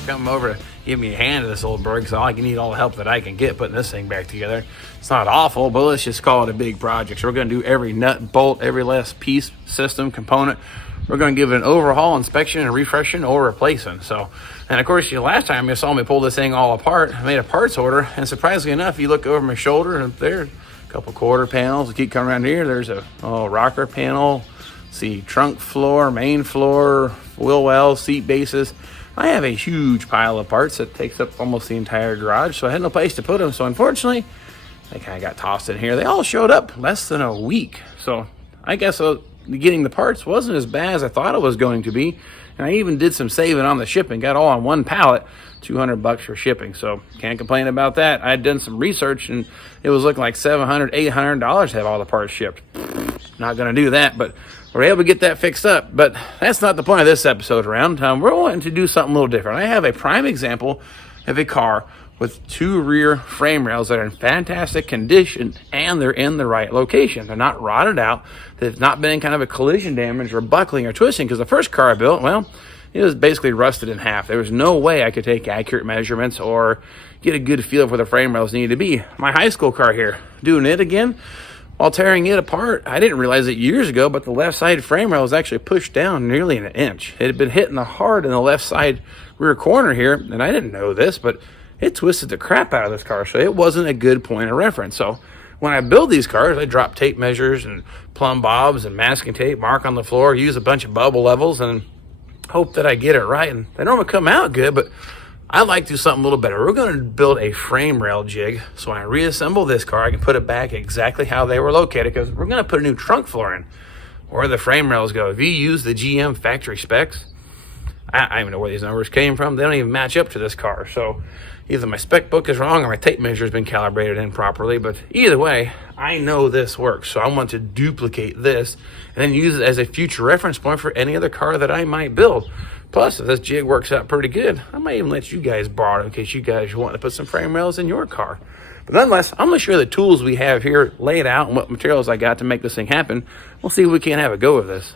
for coming over to give me a hand to this old bird, because I need all the help that I can get putting this thing back together. It's not awful, but let's just call it a big project. So we're going to do every nut, bolt, every last piece, system, component. We're going to give it an overhaul, inspection, and refreshing or replacing. So, and of course, last time you saw me pull this thing all apart, I made a parts order, and surprisingly enough, you look over my shoulder and there, a couple quarter panels. You keep coming around here, there's a rocker panel. See, trunk floor, main floor, wheel wells, seat bases. I have a huge pile of parts that takes up almost the entire garage, so I had no place to put them. So unfortunately, they kind of got tossed in here. They all showed up less than a week. So I guess getting the parts wasn't as bad as I thought it was going to be. And I even did some saving on the shipping, got all on one pallet, $200 for shipping. So can't complain about that. I had done some research and it was looking like $700, $800 to have all the parts shipped. Not going to do that, but we're able to get that fixed up. But that's not the point of this episode around. We're wanting to do something a little different. I have a prime example of a car with two rear frame rails that are in fantastic condition and they're in the right location. They're not rotted out. They've not been in kind of a collision damage or buckling or twisting, because the first car I built, well, it was basically rusted in half. There was no way I could take accurate measurements or get a good feel for where the frame rails needed to be. My high school car here, doing it again, while tearing it apart, I didn't realize it years ago, but the left side frame rail was actually pushed down nearly an inch. It had been hitting the hard in the left side rear corner here, and I didn't know this, but it twisted the crap out of this car, so it wasn't a good point of reference. So when I build these cars, I drop tape measures and plumb bobs and masking tape, mark on the floor, use a bunch of bubble levels, and hope that I get it right. And they don't come out good, but I like to do something a little better. We're going to build a frame rail jig, so when I reassemble this car, I can put it back exactly how they were located, because we're going to put a new trunk floor in where the frame rails go. If you use the GM factory specs, I don't even know where these numbers came from. They don't even match up to this car. So either my spec book is wrong or my tape measure has been calibrated improperly. But either way, I know this works. So I want to duplicate this and then use it as a future reference point for any other car that I might build. Plus, if this jig works out pretty good, I might even let you guys borrow it in case you guys want to put some frame rails in your car. But nonetheless, I'm going to show you the tools we have here laid out and what materials I got to make this thing happen. We'll see if we can't have a go of this.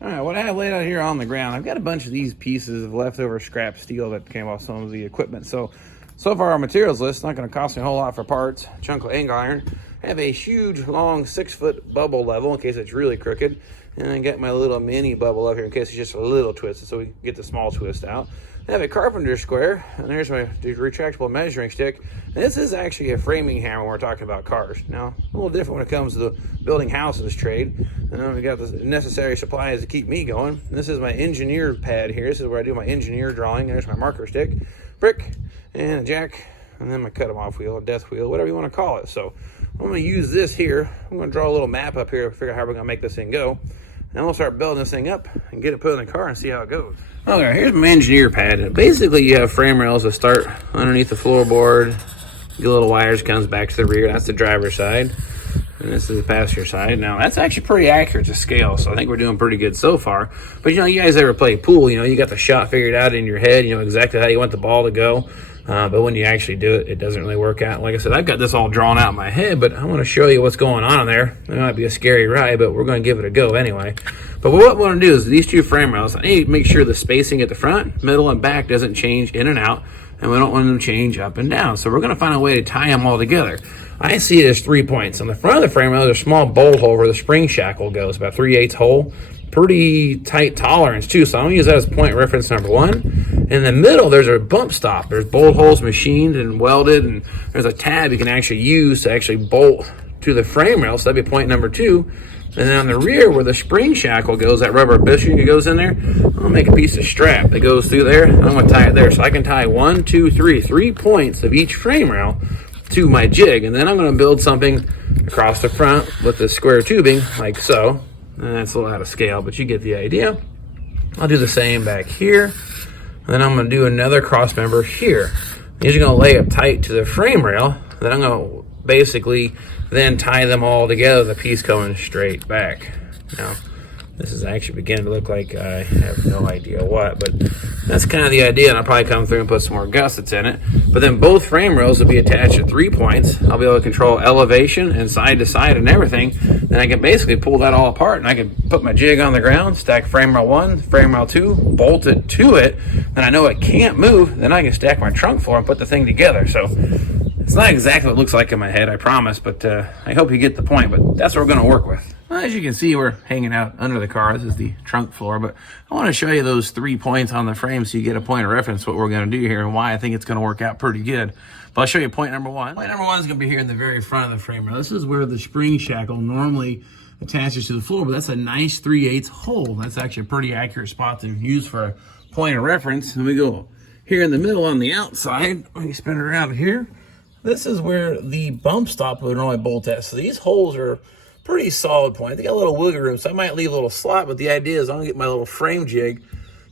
All right, what I have laid out here on the ground, I've got a bunch of these pieces of leftover scrap steel that came off some of the equipment. So far our materials list, not going to cost me a whole lot for parts. Chunk of angle iron. I have a huge, long 6-foot bubble level in case it's really crooked. And I got my little mini bubble up here in case it's just a little twisted, so we can get the small twist out. I have a carpenter square, and there's my retractable measuring stick. And this is actually a framing hammer when we're talking about cars. Now, a little different when it comes to the building houses trade. We got the necessary supplies to keep me going. And this is my engineer pad here. This is where I do my engineer drawing. There's my marker stick, brick, and a jack, and then my cut-em-off wheel, or death wheel, whatever you want to call it. So I'm going to use this here. I'm going to draw a little map up here to figure out how we're going to make this thing go. And we'll start building this thing up and get it put in the car and see how it goes. Okay, here's my engineer pad. And basically, you have frame rails that start underneath the floorboard. Get little wires, comes back to the rear. That's the driver's side. And this is the passenger side. Now, that's actually pretty accurate to scale, so I think we're doing pretty good so far. But, you guys ever play pool, you got the shot figured out in your head. You know exactly how you want the ball to go. But when you actually do it, it doesn't really work out. Like I said, I've got this all drawn out in my head, but I want to show you what's going on in there. It might be a scary ride, but we're going to give it a go anyway. But what we want to do is these two frame rails, I need to make sure the spacing at the front, middle, and back doesn't change in and out, and we don't want them to change up and down. So we're going to find a way to tie them all together. I see it as 3 points. On the front of the frame rail, there's a small bolt hole where the spring shackle goes, about 3/8 hole. Pretty tight tolerance too, so I'm gonna use that as point reference number 1. In the middle, there's a bump stop. There's bolt holes machined and welded, and there's a tab you can actually use to actually bolt to the frame rail, so that'd be point number 2. And then on the rear, where the spring shackle goes, that rubber bushing that goes in there, I'll make a piece of strap that goes through there, and I'm gonna tie it there. So I can tie 1, 2, 3 points of each frame rail to my jig, and then I'm gonna build something across the front with the square tubing, like so. And that's a little out of scale, but you get the idea. I'll do the same back here. And then I'm going to do another cross member here. These are going to lay up tight to the frame rail. Then I'm going to basically then tie them all together, the piece coming straight back. Now, This is actually beginning to look like I have no idea what, but that's kind of the idea, and I'll probably come through and put some more gussets in it. But then both frame rails will be attached at 3 points. I'll be able to control elevation and side to side and everything. Then I can basically pull that all apart, and I can put my jig on the ground, stack frame rail 1, frame rail 2, bolt it to it, and I know it can't move. Then I can stack my trunk floor and put the thing together. So it's not exactly what it looks like in my head, I promise, but I hope you get the point. But that's what we're going to work with. Well, as you can see, we're hanging out under the car. This is the trunk floor, but I want to show you those 3 points on the frame so you get a point of reference what we're going to do here and why I think it's going to work out pretty good. But I'll show you point number 1. Point number 1 is going to be here in the very front of the frame rail. This is where the spring shackle normally attaches to the floor, but that's a nice 3/8 hole. That's actually a pretty accurate spot to use for a point of reference. And we go here in the middle on the outside. Let me spin it around here. This is where the bump stop would normally bolt at. So these holes are pretty solid point. They got a little wiggle room, so I might leave a little slot, but the idea is I'm gonna get my little frame jig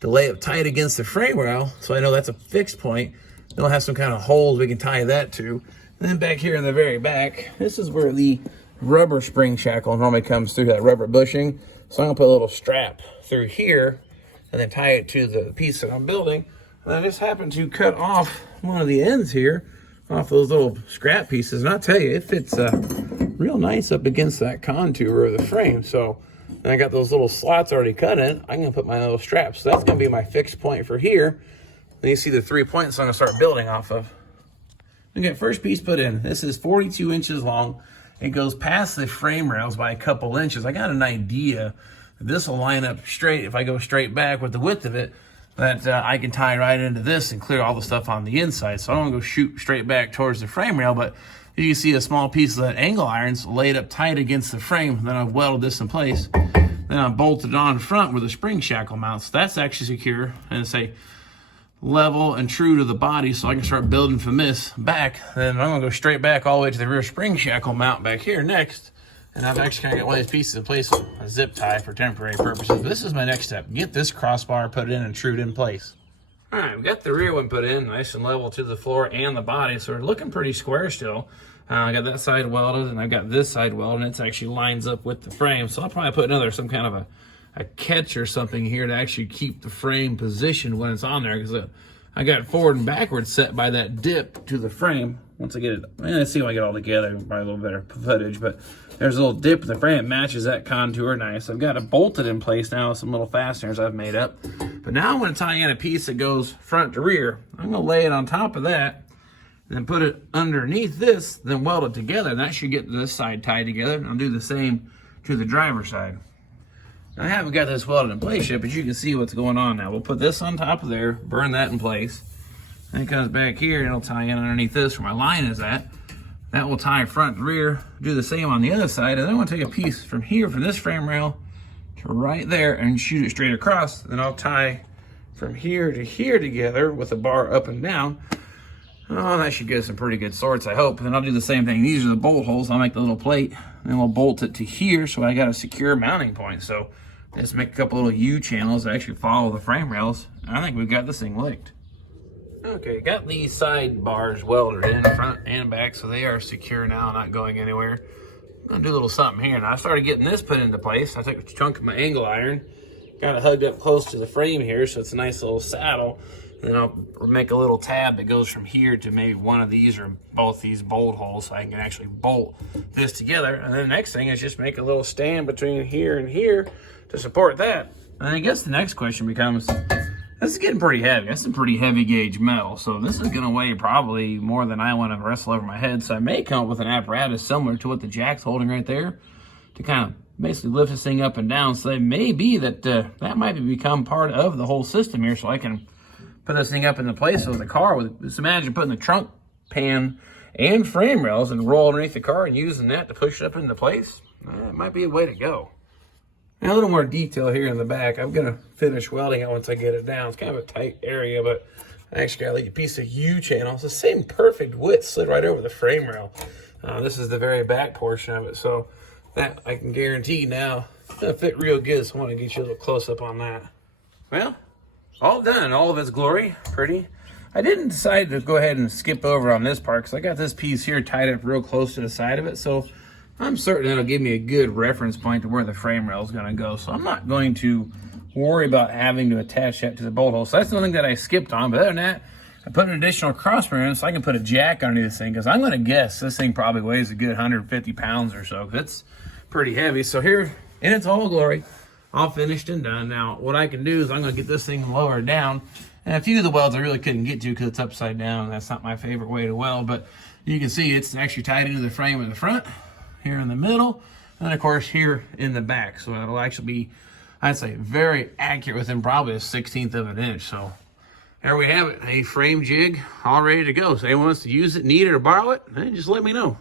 to lay it tight against the frame rail, so I know that's a fixed point. Then I'll have some kind of holes we can tie that to. And then back here in the very back, this is where the rubber spring shackle normally comes through, that rubber bushing. So I'm gonna put a little strap through here and then tie it to the piece that I'm building. And I just happened to cut off one of the ends here, off those little scrap pieces, and I'll tell you, it fits real nice up against that contour of the frame. So, and I got those little slots already cut in. I'm gonna put my little straps. So that's gonna be my fixed point for here. Then you see the 3 points I'm gonna start building off of. Okay, first piece put in. This is 42 inches long. It goes past the frame rails by a couple inches. I got an idea that this will line up straight if I go straight back with the width of it, that I can tie right into this and clear all the stuff on the inside. So I don't want to go shoot straight back towards the frame rail, but you can see a small piece of that angle iron's laid up tight against the frame. Then I've welded this in place. Then I've bolted it on front where the spring shackle mounts. That's actually secure and say level and true to the body, so I can start building from this back. Then I'm gonna go straight back all the way to the rear spring shackle mount back here next. And I've actually kind of got one of these pieces in place with a zip tie for temporary purposes. But this is my next step. Get this crossbar put in and trued in place. All right, we've got the rear one put in, nice and level to the floor and the body, so we're looking pretty square still. I got that side welded, and I've got this side welded, and it actually lines up with the frame. So I'll probably put another, some kind of a catch or something here to actually keep the frame positioned when it's on there, because I got it forward and backwards set by that dip to the frame. Once I get it, let's see when I get it all together, probably a little better footage, but there's a little dip in the frame. It matches that contour nice. I've got it bolted in place now with some little fasteners I've made up. But now I'm going to tie in a piece that goes front to rear. I'm going to lay it on top of that, then put it underneath this, then weld it together. And that should get this side tied together. And I'll do the same to the driver's side. Now, I haven't got this welded in place yet, but you can see what's going on now. We'll put this on top of there, burn that in place. Then it comes back here and it'll tie in underneath this where my line is at. That will tie front and rear, do the same on the other side. And then I'm gonna take a piece from here, from this frame rail to right there and shoot it straight across. Then I'll tie from here to here together with the bar up and down. Oh, that should get some pretty good sorts, I hope. And I'll do the same thing. These are the bolt holes. I'll make the little plate and we'll bolt it to here so I got a secure mounting point. So just make a couple little U channels that actually follow the frame rails. I think we've got this thing licked. Okay, got these side bars welded in front and back, so they are secure now, not going anywhere. I'm gonna do a little something here. Now I started getting this put into place. I took a chunk of my angle iron, got it hugged up close to the frame here, so it's a nice little saddle. And then I'll make a little tab that goes from here to maybe one of these or both these bolt holes, so I can actually bolt this together. And then the next thing is just make a little stand between here and here to support that. And I guess the next question becomes, this is getting pretty heavy. That's some pretty heavy gauge metal. So this is gonna weigh probably more than I want to wrestle over my head. So I may come up with an apparatus similar to what the jack's holding right there to kind of basically lift this thing up and down. So it may be that that might become part of the whole system here, so I can put this thing up into place of the car. Just imagine putting the trunk pan and frame rails and roll underneath the car and using that to push it up into place. It might be a way to go. Now a little more detail here in the back. I'm gonna finish welding it once I get it down. It's kind of a tight area, but I actually got like a piece of U channel. It's the same perfect width, slid right over the frame rail. This is the very back portion of it, so that I can guarantee now it's gonna fit real good. So I want to get you a little close up on that. Well, all done in all of its glory. Pretty. I didn't decide to go ahead and skip over on this part because I got this piece here tied up real close to the side of it. So I'm certain it'll give me a good reference point to where the frame rail is going to go. So I'm not going to worry about having to attach that to the bolt hole. So that's the one thing that I skipped on. But other than that, I put an additional cross bearing in so I can put a jack under this thing, because I'm going to guess this thing probably weighs a good 150 pounds or so. It's pretty heavy. So here, in its all glory, all finished and done. Now, what I can do is I'm going to get this thing lowered down. And a few of the welds I really couldn't get to because it's upside down. That's not my favorite way to weld, but you can see it's actually tied into the frame in the front, here in the middle, and of course here in the back. So it'll actually be, I'd say, very accurate within probably a 1/16 of an inch. So there we have it, a frame jig all ready to go. So anyone wants to use it, need it, or borrow it, then just let me know.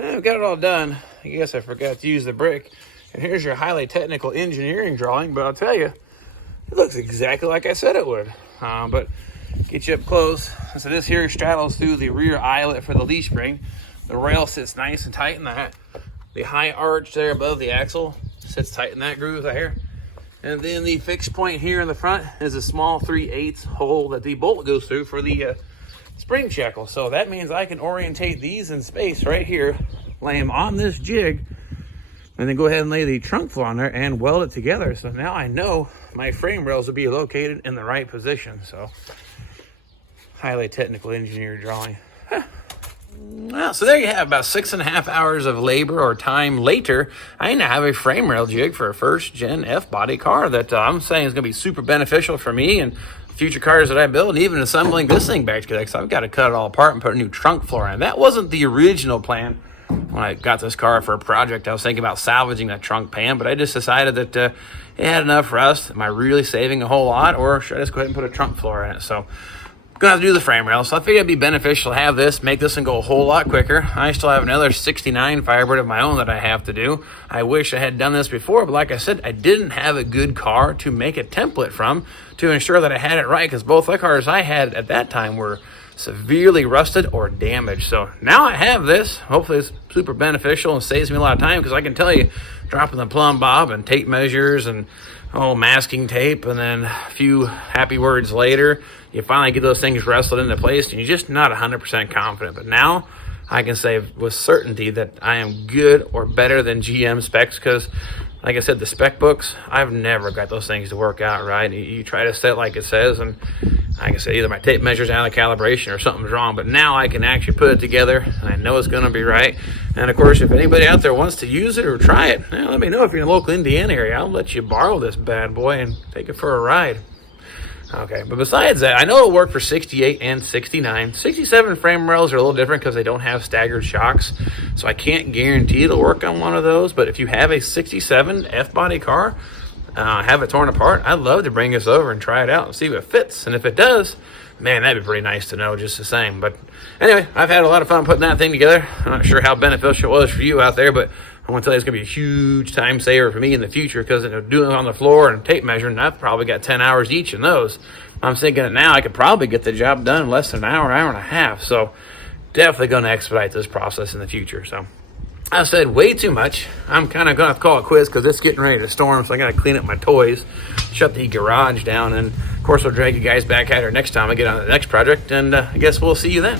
I've got it all done. I guess I forgot to use the brick. And here's your highly technical engineering drawing, but I'll tell you, it looks exactly like I said it would. But get you up close. So this here straddles through the rear eyelet for the leaf spring. The rail sits nice and tight in that. The high arch there above the axle sits tight in that groove there. And then the fixed point here in the front is a small 3/8 hole that the bolt goes through for the spring shackle. So that means I can orientate these in space right here, lay them on this jig, and then go ahead and lay the trunk floor on there and weld it together. So now I know my frame rails will be located in the right position. So highly technical engineer drawing. Well, so there you have about 6.5 hours of labor or time later. I now have a frame rail jig for a first gen F-body car that I'm saying is going to be super beneficial for me and future cars that I build, and even assembling this thing back together, because I've got to cut it all apart and put a new trunk floor in. That wasn't the original plan when I got this car for a project. I was thinking about salvaging that trunk pan, but I just decided that it had enough rust. Am I really saving a whole lot, or should I just go ahead and put a trunk floor in it? So I'm gonna have to do the frame rail. So I figured it'd be beneficial to have this, make this one go a whole lot quicker. I still have another 69 Firebird of my own that I have to do. I wish I had done this before, but like I said, I didn't have a good car to make a template from to ensure that I had it right, because both the cars I had at that time were severely rusted or damaged. So now I have this. Hopefully it's super beneficial and saves me a lot of time, because I can tell you, dropping the plumb bob and tape measures and masking tape, and then a few happy words later, you finally get those things wrestled into place and you're just not 100% confident. But now I can say with certainty that I am good or better than GM specs, because like I said, the spec books, I've never got those things to work out right. You try to set it like it says, and like I said, either my tape measure's out of calibration or something's wrong. But now I can actually put it together, and I know it's going to be right. And of course, if anybody out there wants to use it or try it, let me know. If you're in the local Indiana area, I'll let you borrow this bad boy and take it for a ride. Okay, but besides that, I know it'll work for 68 and 69. 67 frame rails are a little different because they don't have staggered shocks, so I can't guarantee it'll work on one of those. But if you have a 67 F-body car, have it torn apart, I'd love to bring this over and try it out and see if it fits. And if it does, man, that'd be pretty nice to know just the same. But anyway, I've had a lot of fun putting that thing together. I'm not sure how beneficial it was for you out there, but I want to tell you it's going to be a huge time saver for me in the future, because doing it on the floor and tape measuring, I've probably got 10 hours each in those. I'm thinking that now I could probably get the job done in less than an hour and a half. So definitely going to expedite this process in the future. So I said way too much. I'm kind of going to call it quits because it's getting ready to storm, so I got to clean up my toys, shut the garage down, and of course I'll drag you guys back at her next time I get on the next project, and I guess we'll see you then.